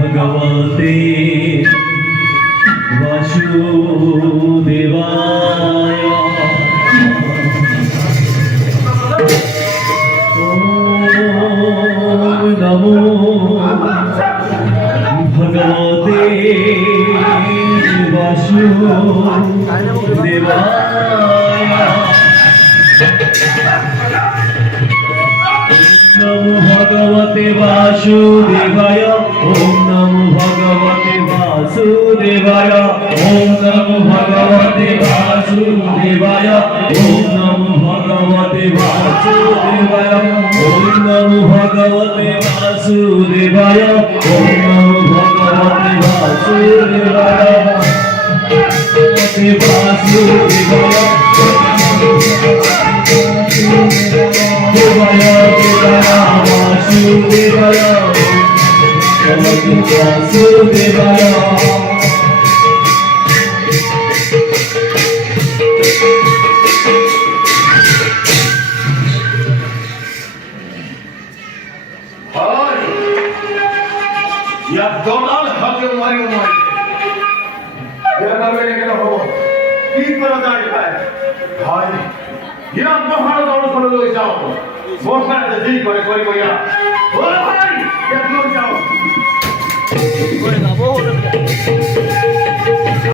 भगवते वासुदेवाय नमो भगवते वासुदेवाय नमो भगवते वासुदेवाय ओम नमो भगवते वासुदेवाय ओम नमो भगवते वासुदेवाय ओम नमो भगवते वासुदेवाय ओम नमो भगवते वासुदेवाय ओम नमो भगवते वासुदेवाय वासुदेवाय वासुदेवाय या दोनाल हाथे मारी मारी या नवेले गेला हो কি করা যায় ভাই ইয়া মহান দৌড় করে যাও মোশাতে জি করে করি কইয়া ওরে ভাই কেন যাও করে যাবো